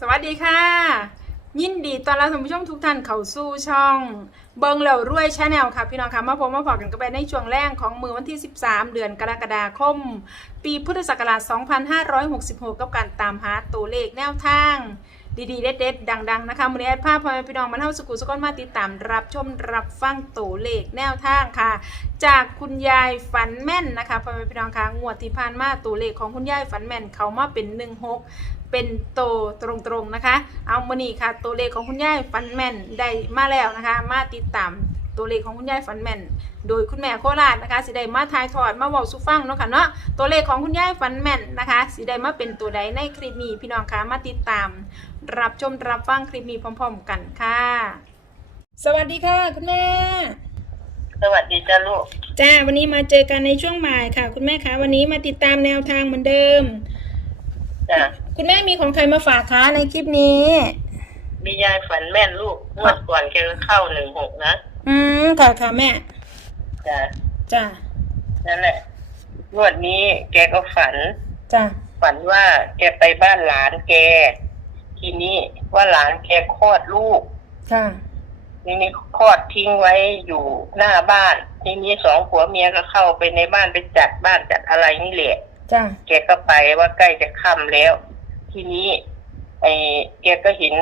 สวัสดีค่ะ ยินดีต้อนรับท่านผู้ชมทุกท่านเข้าสู่ช่อง เบิงเหล่ารวยชาแนลค่ะพี่น้องค่ะมาพบมาพอกันกันไปในช่วงแรกของมือวันที่ 13 เดือนกรกฎาคม ปีพุทธศักราช 2566 กับการตามหาตัวเลขแนวทาง ดีๆ เด็ดๆ ดัง ๆ นะคะมือนี้แอดภาพพอแม่พี่น้องมาเท่าสกุลสกอนมาติดตามรับชมรับฟังตัวเลขแนวทางค่ะ จากคุณยายฝันแม่นนะคะพอแม่พี่น้องคะงวดที่ผ่านมาตัวเลขของคุณยายฝันแม่นเขามาเป็น 16 เป็นโตตรงๆนะคะ เอามานี่ค่ะ ตัวเลขของคุณยายฝันแม่นได้มาแล้วนะคะ มาติดตามตัวเลขของคุณยายฝันแม่นโดยคุณแม่โคราชนะคะสิได้มาทายทอดมาเว้าสุฟังเนาะค่ะเนาะตัวเลขของคุณยายฝันแม่นนะคะสิได้มาเป็นตัวใดในคลิปนี้พี่น้องคะมาติดตาม รับชมรับฟังคลิปนี้พร้อม ๆ กันค่ะ สวัสดีค่ะ คุณแม่ สวัสดีจ้าลูกจ้าวันนี้มาเจอกันในช่วงบ่ายค่ะ คุณแม่คะวันนี้มาติดตามแนวทางเหมือนเดิมจ้ะ คุณแม่มีของใครมาฝากคะในคลิปนี้ มียายฝันแม่นลูกงวดก่อนแกก็เข้าหนึ่งหกนะ อืมค่ะค่ะแม่ จ้ะจ้านั่นแหละงวดนี้แกก็ฝัน จ้าฝันว่าแกไปบ้านหลานแก ทีนี้ว่าหลานแกคลอดลูก ค่ะ ทีนี้คลอดทิ้งไว้อยู่หน้าบ้าน ทีนี้สองผัวเมียก็เข้าไปในบ้านไปจัดบ้านจัดอะไรนี่แหละ จ้าแกก็ไปว่าใกล้จะค่ำแล้ว ทีนี้ไอ้แกก็เห็น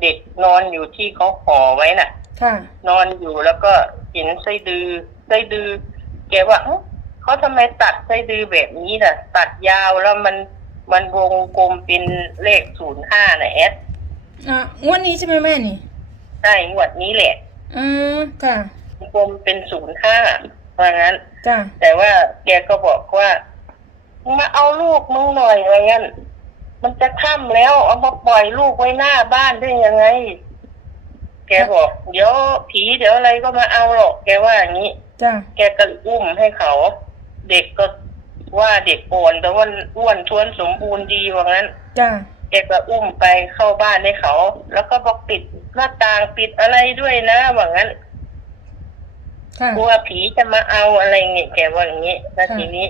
เด็กนอนอยู่ที่เขาห่อไว้น่ะ ค่ะ นอนอยู่แล้วก็เห็นไส้ดือไส้ดือ แกว่าเอ้าเขาทำไมตัดไส้ดือแบบนี้ล่ะ ตัดยาวแล้วมันมันวงกลมเป็นเลขศูนย์ห้าน่ะแอดอะงวดนี้ใช่ไหมแม่นี่ใช่งวดนี้แหละอืมค่ะ วงกลมเป็นศูนย์ห้าเพราะงั้น จ้าแต่ว่าแกก็บอกว่ามึงมาเอาลูกมึงหน่อยว่างั้น มันจะค่ำแล้ว เอามาปล่อยลูกไว้หน้าบ้านได้ยังไง แกบอก เดี๋ยวผีเดี๋ยวอะไรก็มาเอาหรอก แกว่าอย่างนี้ จ้าแกก็อุ้มให้เขา เด็กก็ว่าเด็กโอนแต่ว่าอ้วนท้วนสมบูรณ์ดีว่างั้น จ้าแกก็อุ้มไปเข้าบ้านให้เขา แล้วก็บอกปิดหน้าต่างปิดอะไรด้วยนะว่างั้นค่ะ กลัวผีจะมาเอาอะไรเงี้ยแกว่าอย่างนี้แล้วค่ะ ทีนี้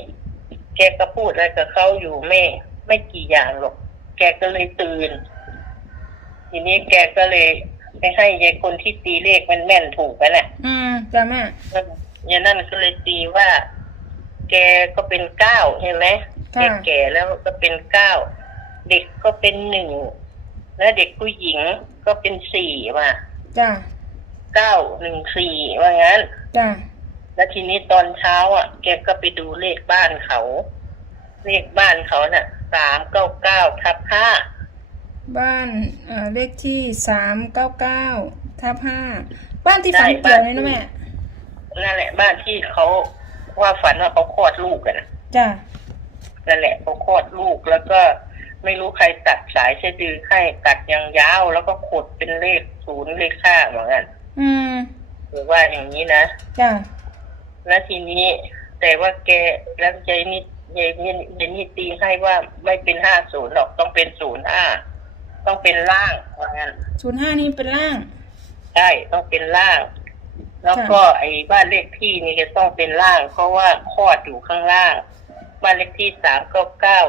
แกก็พูดอะไรกับเขาอยู่ไม่ ไม่กี่อย่างหรอก แกก็เลยตื่น ทีนี้แกก็เลยไปให้ยายคนที่ตีเลขมันแม่นถูกกันน่ะอืมจ้าแม่ยายนั่นก็เลยตีว่า แกก็เป็นเก้าเห็นไหมค่ะเด็กแก่แล้วก็เป็นเก้า เด็กก็เป็นหนึ่ง และเด็กผู้หญิงก็เป็นสี่ว่าจ้าเก้าหนึ่งสี่ว่างั้น จ้าแล้วทีนี้ตอนเช้าอะ แกก็ไปดูเลขบ้านเขา เลขบ้านเขาน่ะสามเก้าเก้าทับห้าบ้านเอ่อเลขที่สามเก้าเก้าทับห้าบ้านที่ฝันเกี่ยวเลยนะแม่นั่นแหละ บ้านที่เขาว่าฝันว่าเขาคลอดลูกกันนะจ้านั่นแหละเขาคลอดลูกแล้วก็ไม่รู้ใครตัดสายสะดือให้ตัดยางยาวแล้วก็ขดเป็นเลขศูนย์เลขห้าเหมือนกันอืมหรือว่าอย่างนี้นะจ้าแล้วทีนี้แต่ว่าแกแล้วยายนิด ยายนิดยายนิดตีให้ว่าไม่เป็นห้าศูนย์หรอกต้องเป็นศูนย์ห้าต้องเป็นล่างว่างั้นศูนย์ห้านี่เป็นล่าง ใช่ต้องเป็นล่าง แล้วก็ไอ้บ้านเลขที่นี่จะต้องเป็นล่าง เพราะว่าคลอดอยู่ข้างล่าง บ้านเลขที่สามเก้าเก้า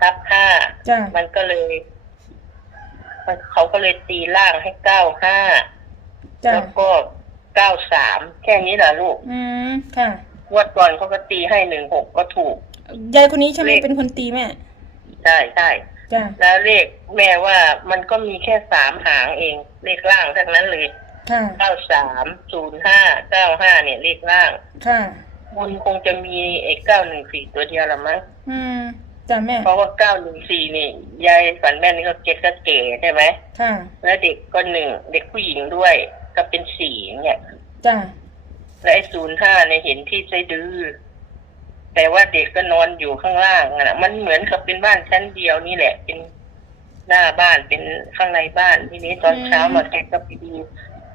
ทับห้าจ้ามันก็เลยมันเขาก็เลยตีล่างให้เก้าห้าจ้าแล้วก็เก้าสามแค่นี้แหละลูก อืมค่ะงวดก่อนเขาก็ตีให้หนึ่งหกก็ถูก ยายคนนี้ใช่ไหมเลข เป็นคนตีแม่ใช่ใช่จ้าแล้วเลขแม่ว่ามันก็มีแค่สามหางเอง เลขล่างทั้งนั้นเลยค่ะเก้าสามศูนย์ห้าเก้าห้าเนี่ยเลขล่างค่ะบนคงจะมีไอ้เก้าหนึ่งสี่ตัวเดียวละมั้งอืมจ้าแม่เพราะว่าเก้าหนึ่งสี่นี่ยายฝันแม่นี่เขาเจ็ดก็เก๋ใช่ไหมค่ะแล้วเด็กก็หนึ่งเด็กผู้หญิงด้วย ก็เป็นสี่เนี่ย จ้าและไอ้ศูนย์ห้าเนี่ยเห็นที่ไส้ดื้อ แต่ว่าเด็กก็นอนอยู่ข้างล่างอะนะมันเหมือนกับเป็นบ้านชั้นเดียวนี่แหละ เป็นหน้าบ้านเป็นข้างในบ้านทีนี้ตอนเช้ามาแกก็ไปดู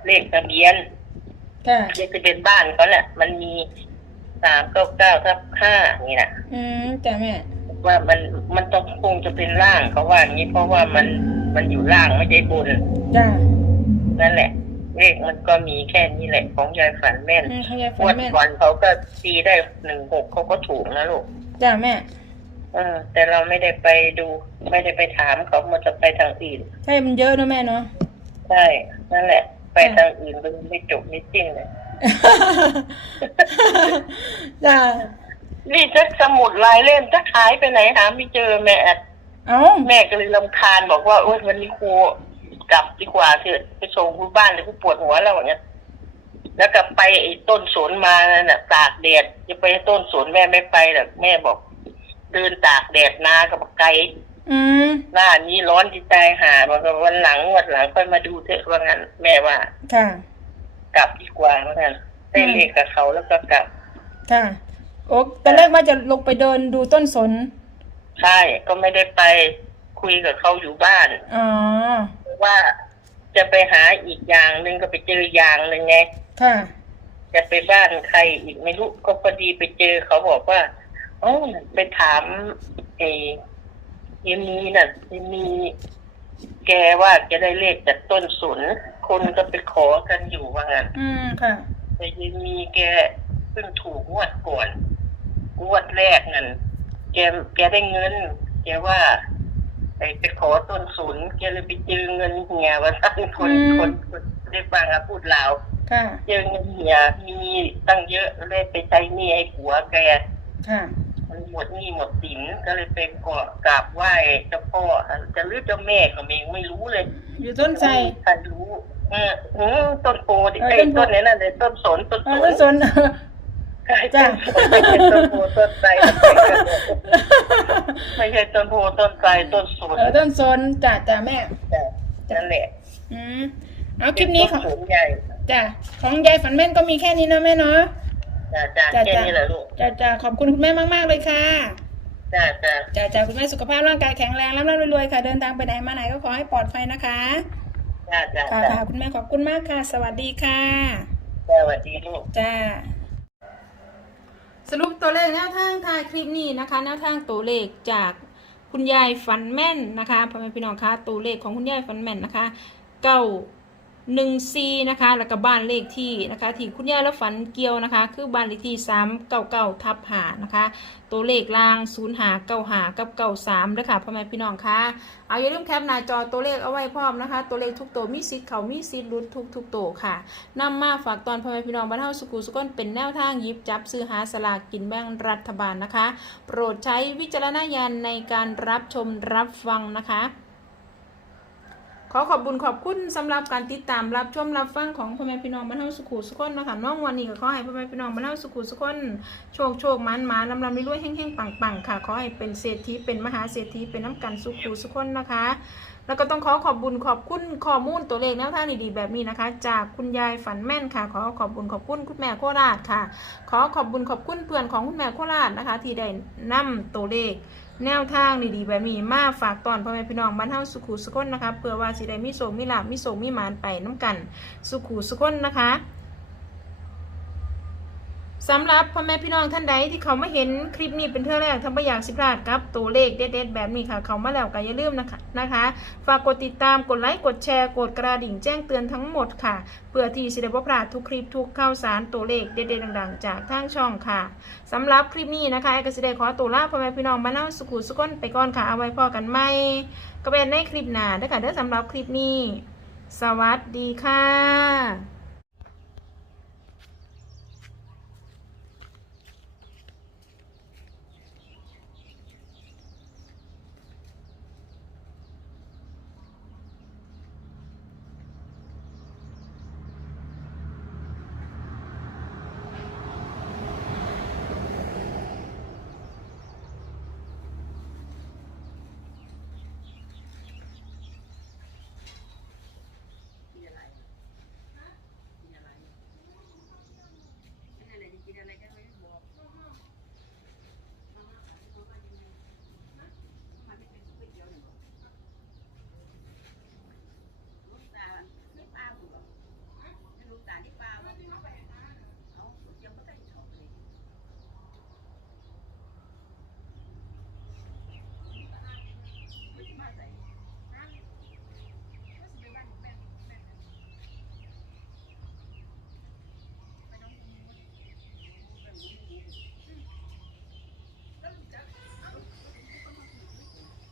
เลขทะเบียนค่ะเลขทะเบียนบ้านเขาแหละมันมีสามเก้าเก้าทับห้านี่นะอืมจ้าแม่ ว่ามันมันต้องคงจะเป็นล่างเขาว่าอย่างนี้เพราะว่ามันมันอยู่ล่างไม่ได้บนจ้านั่นแหละ เลขมันก็มีแค่นี้แหละของยายฝันแม่นอืมเขายายงฝันวดแม่นก่อนเขาก็ตีได้หนึ่งหกเขาก็ถูกนะลูกจ้าแม่ เออ แต่เราไม่ได้ไปดู ไม่ได้ไปถามเขามันจะไปทางอื่น ใช่มันเยอะเนอะแม่เนาะ ใช่ นั่นแหละ ไปทางอื่นมันไม่จบไม่สิ้นเลย จ้านี่จะสมุดลายเล่มจะหายไปไหนหาไม่เจอแม่ เอ้า แม่ก็เลยรำคาญบอกว่าโอ๊ยวันนี้ครู กลับดีกว่าเถอะไปส่งครูบ้านเลยครูปวดหัวแล้วอย่างเงี้ยแล้วกลับไปไอ้ต้นสนมานั่นน่ะตากแดดจะไปต้นสนแม่ไม่ไปหรอกแม่บอก เดินตากแดดนากับไกลอืมหน้านี้ร้อนที่ใจหาบอกว่าวันหลังวันหลังค่อยมาดูเถอะว่างั้นแม่ว่าค่ะ กลับดีกว่าว่างั้นได้เลขกับเขาแล้วก็กลับค่ะโอ้ตอนแรกว่าจะลงไปเดินดูต้นสน ใช่ก็ไม่ได้ไป คุยกับเขาอยู่บ้านอ๋อว่าจะไปหาอีกอย่างหนึ่งก็ไปเจออย่างหนึ่งไงค่ะจะไปบ้านใครอีกไม่รู้ก็พอดีไปเจอเขาบอกว่าอ๋อไปถามไอ้ยายมีน่ะยายมีแกว่าจะได้เลขจากต้นสนคนก็ไปขอกันอยู่ว่างั้นอืมค่ะแต่ยายมีแกเพิ่งถูกงวดก่อนงวดแรกนั่นแกแกได้เงินแกว่า ไปไปขอต้นสนแกเลยไปเจอเงินเหียว่าท่านคนอืม คนคนได้ฟังอะพูดลาวค่ะ เจอเงินเหียมีตั้งเยอะเลยไปใช้หนี้ให้ผัวแกค่ะ มันหมดหนี้หมดสินก็เลยไปกราบกราบไหว้เจ้าพ่อจะหรือเจ้าแม่ก็ไม่ไม่รู้เลยอยู่ต้นไทร ใครรู้เอออืมต้นโพดิเออไอ้ต้นโพ ต้นนี้นั่นเลยต้นสนต้นเอสอนต้นสนใช่จ้ะต้นโพไม่ใช่ต้นโพต้นไทรไม่ใช่ต้นโพต้นไทรต้นสนเออต้นสนจ้ะจ้ะแม่จ้ะนั่นแหละอืมเอาคลิปนี้ของเป็ต้นสนใหญ่จ้ะของยายฝันแม่นก็มีแค่นี้เนาะแม่เนาะจ้ะจ้ะจ้ะแค่จ้ะนี้แหละลูกจ้ะจ้ะขอบคุณคุณแม่มากๆเลยค่ะจ้ะจ้ะจ้ะจ้ะคุณแม่สุขภาพร่างกายแข็งแรงร่ำรวยรวยๆค่ะ เดินทางไปไหนมาไหนก็ขอให้ปลอดภัยนะคะจ้ะจ้ะค่ะจ้ะค่ะคุณแม่ขอบคุณมากค่ะ สวัสดีค่ะ สวัสดีลูกจ้า สรุปตัวเลขแนวทางทายคลิปนี้นะคะแนวทางตัวเลขจากคุณยายฟันแม่นนะคะพ่อแม่พี่น้องคะตัวเลขของคุณยายฟันแม่นนะคะเก้า หนึ่งซีนะคะ แล้วก็บ้านเลขที่นะคะ ที่คุณยายแล้วฝันเกี่ยวนะคะ คือบ้านเลขที่สามเก้าเก้าทับหานะคะ ตัวเลขล่างศูนย์หาเก้าหากับเก้าสามด้วยค่ะพ่อแม่พี่น้องคะเอาอย่าลืมแคปหน้าจอตัวเลขเอาไว้พร้อมนะคะ ตัวเลขทุกตัวมีสิทธิ์เขามีสิทธิ์รุดทุกทุกตัวค่ะนำมาฝากตอนพ่อแม่พี่น้องบ้านเฮาสุขุสุขนเป็นแนวทางยิบจับซื้อหาสลากกินแบ่งรัฐบาลนะคะ โปรดใช้วิจารณญาณในการรับชมรับฟังนะคะ ขอขอบบุญขอบคุณสำหรับการติดตามรับชมรับฟังของพ่อแม่พี่น้องบ้านเฮาสุขุสุขคนนะคะน้องวันนี้ก็ขอให้พ่อแม่พี่น้องบ้านเฮาสุขุสุขคนโชคโชคมันมาลำลำรวยๆแห้งๆปังๆค่ะ ขอให้เป็นเศรษฐีเป็นมหาเศรษฐีเป็นน้ำกันสุขุสุขคนนะคะ แล้วก็ต้องขอขอบบุญขอบคุณข้อมูลตัวเลขแนวทางดีๆแบบนี้นะคะ จากคุณยายฝันแม่นค่ะ ขอขอบบุญขอบคุณคุณแม่โคราชค่ะ ขอขอบบุญขอบคุณเพื่อนของคุณแม่โคราชนะคะ ที่ได้นำตัวเลข แนวทางดีๆแบบนี้มาฝากตอนพ่อแม่พี่น้องบ้านเฮาสุขุสุขนนะคะเพื่อว่าสิได้มีโศกมีลาบมีโศกมีหมานไปน้ำกัน สุขุสุขนนะคะ สำหรับพ่อแม่พี่น้องท่านใดที่เขาไม่เห็นคลิปนี้เป็นเท่าแรกทำประอยากสิพลาดกับตัวเลขเด็ดๆแบบนี้ค่ะ เขามาแล้วก็อย่าลืมนะคะนะคะ ฝากกดติดตามกดไลค์กดแชร์กดกระดิ่งแจ้งเตือนทั้งหมดค่ะเพื่อที่สิได้บ่พลาดทุกคลิปทุกข่าวสารตัวเลขเด็ดๆดังๆ จากทางช่องค่ะสำหรับคลิปนี้นะคะแอร์ก็สิได้ขอตัวลาพ่อแม่พี่น้องมาเน่าสุขุสุขนไปก่อนค่ะเอาไว้พอกันไหมก็เป็นในคลิปหน้าด้อค่ะเด้อสำหรับคลิปนี้ สวัสดีค่ะ